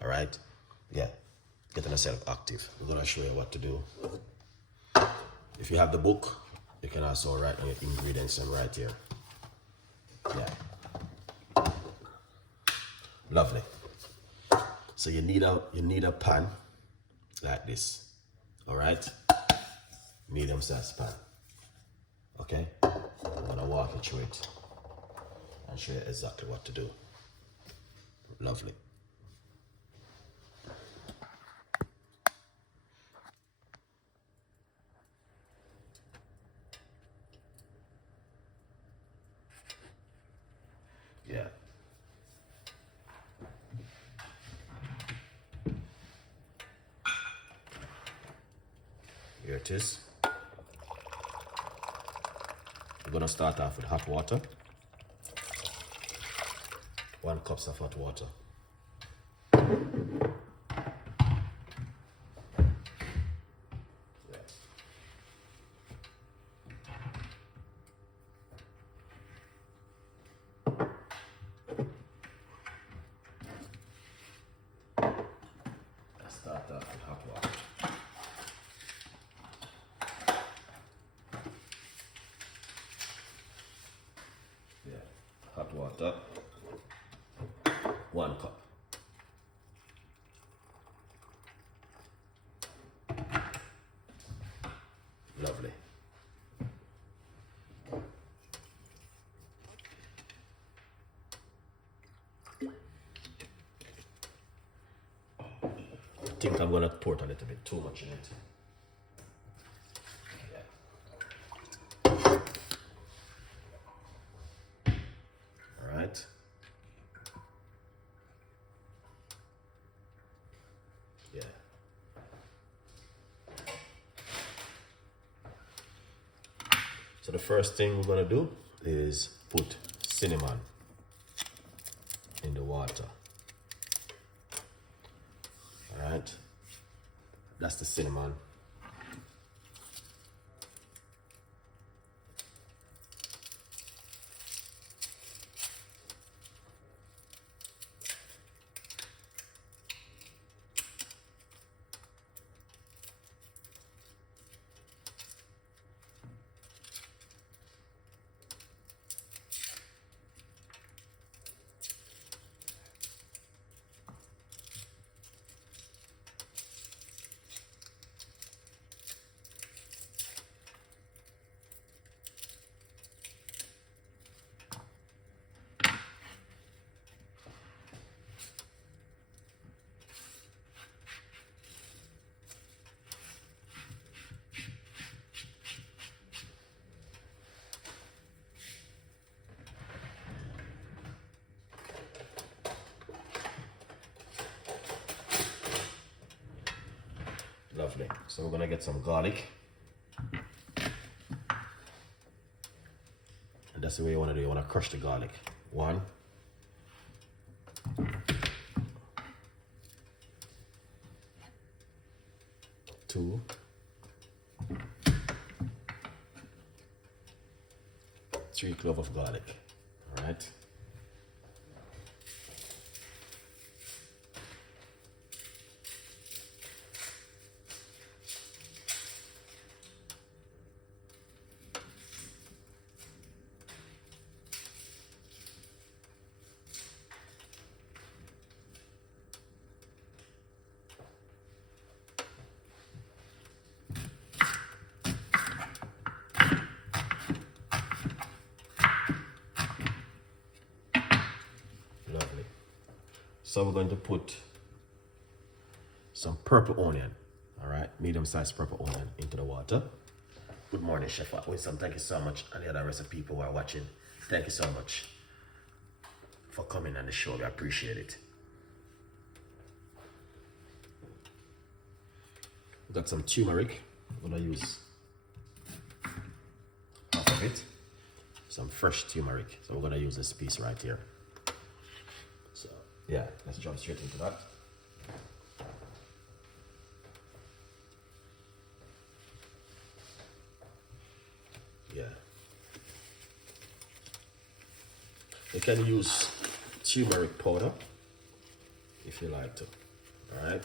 All right? Yeah, getting yourself active. We're gonna show you what to do. If you have the book, you can also write on your ingredients and right here. Yeah. Lovely. So you need a pan like this. All right? Medium sized pan. Okay? I'm gonna walk you through it and show you exactly what to do. Lovely. Yeah. Here it is. We're gonna start off with hot water. 1 cup of hot water. Yeah. Let's start off with hot water. Yeah, hot water. 1 cup. Lovely. I think I'm gonna pour it a little bit too much in it. Yeah. All right. Yeah. So the first thing we're gonna do is put cinnamon in the water. All right, that's the cinnamon. Lovely. So we're gonna get some garlic. And that's the way you wanna do. You wanna crush the garlic. 1. 2. 3 cloves of garlic. All right. Lovely. So we're going to put some purple onion, all right, medium-sized purple onion into the water. Good morning, Chef Winston. Thank you so much, and the other rest of people who are watching. Thank you so much for coming on the show. We appreciate it. We got some turmeric. I'm gonna use half of it. Some fresh turmeric. So we're gonna use this piece right here. So yeah, let's jump straight into that. Yeah. You can use turmeric powder if you like to. All right.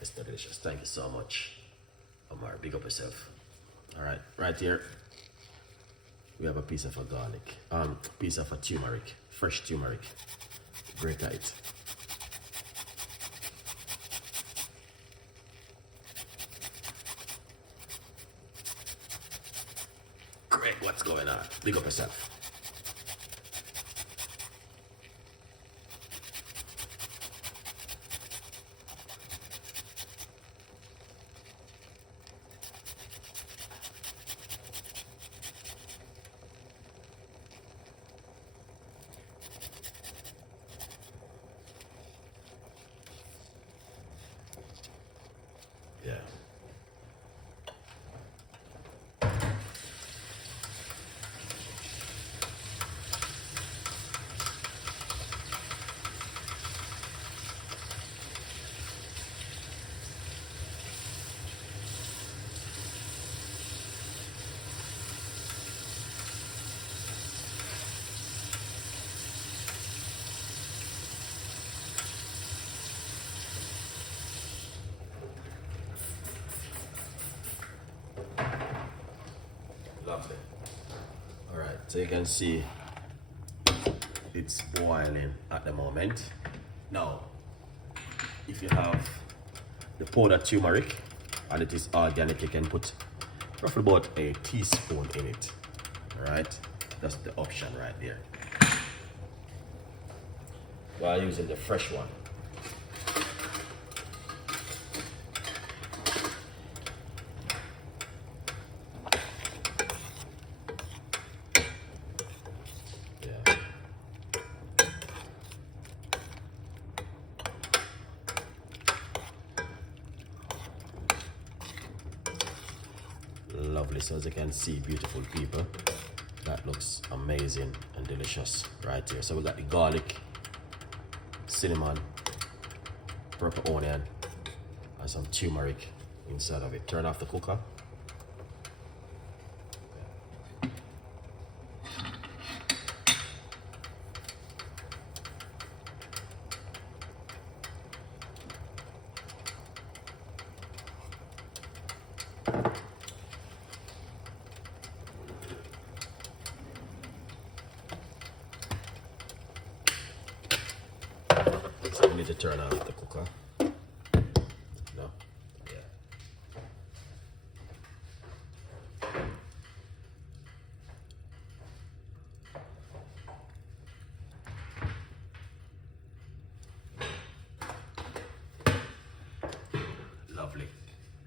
It's delicious. Thank you so much, Omar. Big up yourself. All right, right here we have a piece of a garlic, piece of a turmeric, fresh turmeric. Grate it. Greg, what's going on? Big up yourself. Yeah. Lovely. All right, so you can see it's boiling at the moment. Now, if you have the powdered turmeric and it is organic, you can put roughly about a teaspoon in it. All right, that's the option right there. While using the fresh one. Lovely. So as you can see, beautiful people, that looks amazing and delicious right here. So we got the garlic, cinnamon, purple onion, and some turmeric inside of it. Turn off the cooker. So we need to turn off the cooker. No? Yeah. Lovely.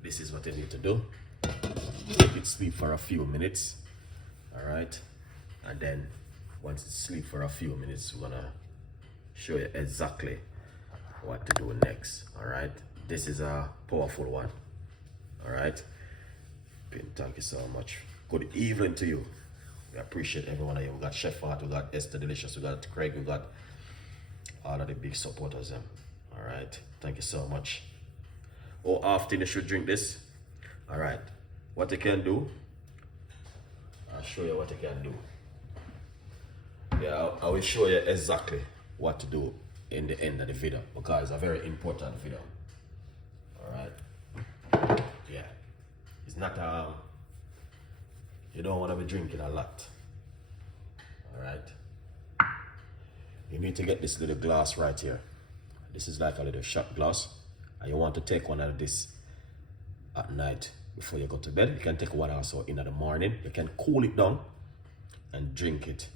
This is what you need to do. Let it sleep for a few minutes. Alright? And then once it sleeps for a few minutes, we're gonna show you exactly what to do next. All right, this is a powerful one. All right, thank you so much. Good evening to you. We appreciate every one of you. We got Chef Art, we got Esther Delicious, we got Craig, we got all of the big supporters. All right, thank you so much. How often you should drink this? All right, what you can do, I'll show you what you can do. Yeah, I will show you exactly what to do in the end of the video, because it's a very important video. All right, yeah, it's not you don't want to be drinking a lot. All right, you need to get this little glass right here. This is like a little shot glass, and you want to take one of this at night before you go to bed. You can take one also in the morning. You can cool it down and drink it.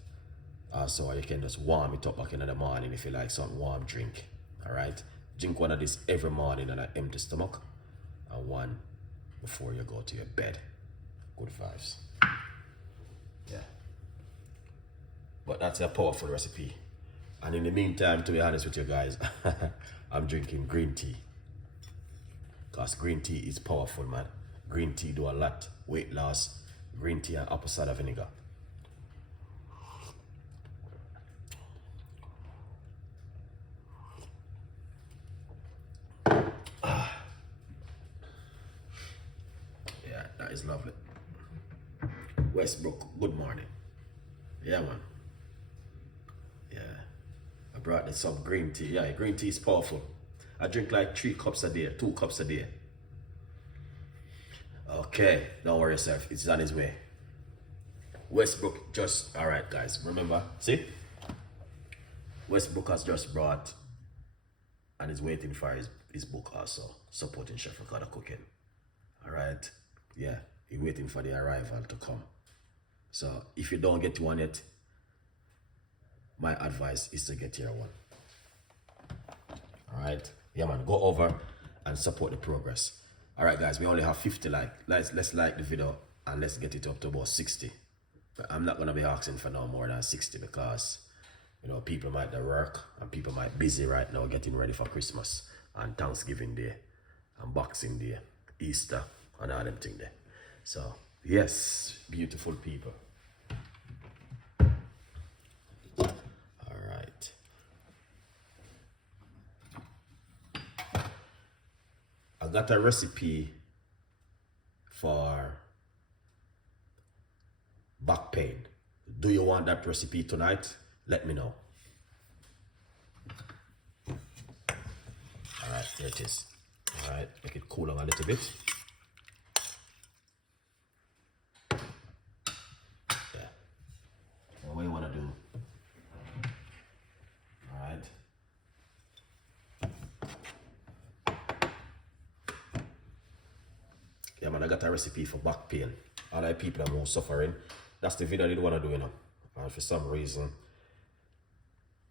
So you can just warm it up back in the morning if you like some warm drink. All right, drink one of this every morning on an empty stomach. and one before you go to your bed. Good vibes. Yeah. But that's a powerful recipe. And in the meantime, to be honest with you guys, I'm drinking green tea. Because green tea is powerful, man. Green tea do a lot. Weight loss, green tea and apple cider vinegar. Yeah, that is lovely. Westbrook, good morning. Yeah, man. Yeah. I brought this some green tea. Yeah, green tea is powerful. I drink like 3 cups a day, 2 cups a day. Okay, don't worry yourself, it's on its way. Westbrook just, all right guys, remember, see? Westbrook has just brought and is waiting for his book also, supporting Chef Ricardo Cooking. All right, yeah, he's waiting for the arrival to come. So if you don't get one yet, my advice is to get your one. All right, yeah man, go over and support the progress. All right guys, we only have 50 likes. Let's like the video and let's get it up to about 60. But I'm not gonna be asking for no more than 60 because you know people might at work and people might busy right now getting ready for Christmas and Thanksgiving Day and Boxing Day, Easter and all them things there. So yes, beautiful people. All right. I got a recipe for back pain. Do you want that recipe tonight? Let me know. All right, here it is. All right, make it cool down a little bit. Yeah. And what you want to do? All right. Yeah, man, I got a recipe for back pain. All the people are more suffering. That's the video I didn't want to do, you know. And for some reason,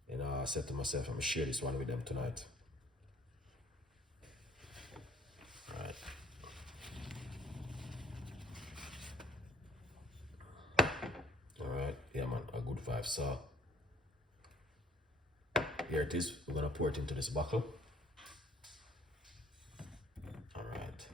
you know, I said to myself, I'm going to share this one with them tonight. All right. All right. Yeah, man, a good vibe. So, here it is. We're going to pour it into this bottle. All right.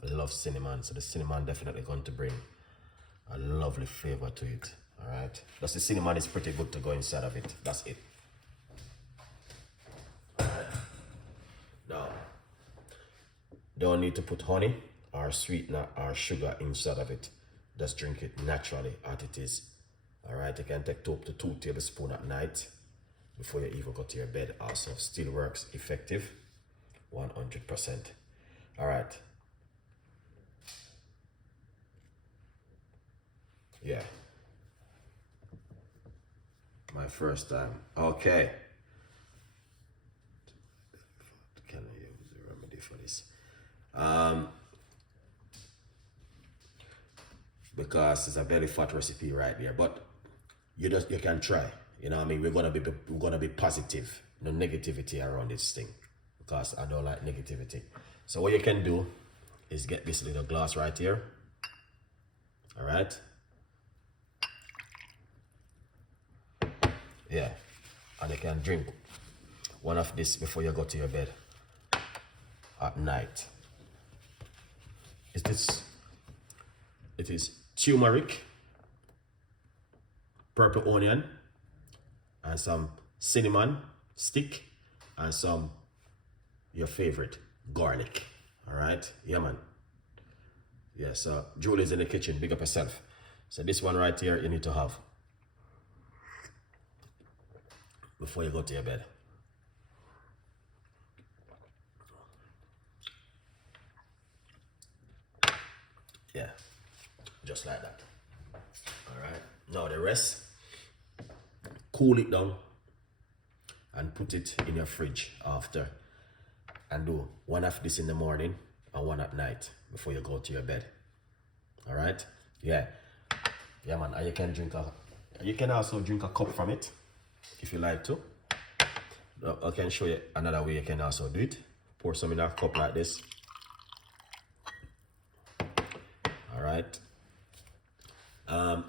I love cinnamon, so the cinnamon definitely going to bring a lovely flavor to it. All right, just the cinnamon is pretty good to go inside of it. That's it. All right. Now, don't need to put honey or sweetener or sugar inside of it. Just drink it naturally as it is. All right, you can take 2 up to 2 tablespoons at night before you even go to your bed. Also, still works effective, 100%. All right. Yeah. My first time. Okay. Can I use a remedy for this? Because it's a very fat recipe right there, but you can try. You know what I mean? We're gonna be positive, no negativity around this thing, because I don't like negativity. So what you can do is get this little glass right here. All right. Yeah, and you can drink one of this before you go to your bed at night. It is turmeric, purple onion, and some cinnamon stick, and some your favorite garlic. All right, yeah man. Yeah, so Julie's in the kitchen, big up yourself. So this one right here you need to have before you go to your bed. Yeah, just like that. All right, now the rest, cool it down and put it in your fridge after, and do one of this in the morning and one at night before you go to your bed. All right, yeah man. And you can also drink a cup from it if you like to. I can show you another way you can also do it. Pour some in a cup like this. All right.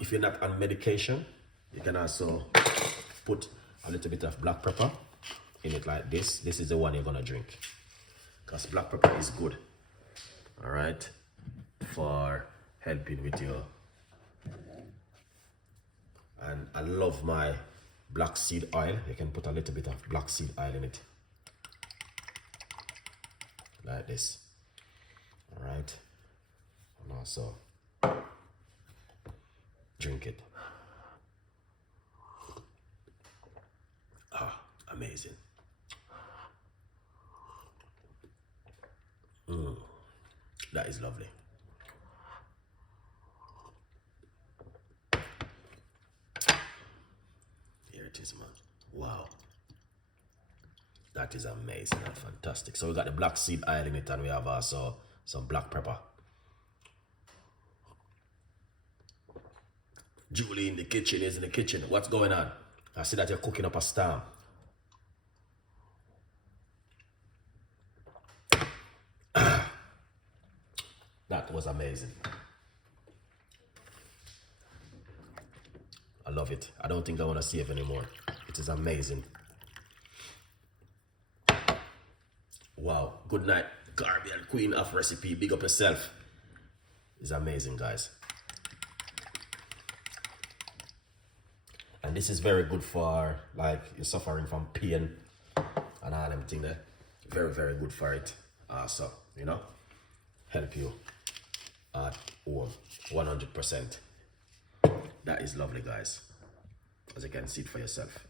If you're not on medication, you can also put a little bit of black pepper in it like this. This is the one you're gonna drink, because black pepper is good, all right, for helping with your, and I love my black seed oil. You can put a little bit of black seed oil in it like this, all right, and also drink it. Amazing. That is lovely. Here it is, man. Wow. That is amazing and fantastic. So we got the black seed oil in it, and we have also some black pepper. Julie in the kitchen is in the kitchen. What's going on? I see that you're cooking up a storm. That was amazing. I love it. I don't think I want to save anymore. It is amazing. Wow. Good night, Caribbean queen of recipe. Big up yourself. It's amazing, guys. And this is very good for, like, you're suffering from pain and all them things there. Very, very good for it. So, you know, help you at home 100%. That is lovely, guys. As you can see it for yourself.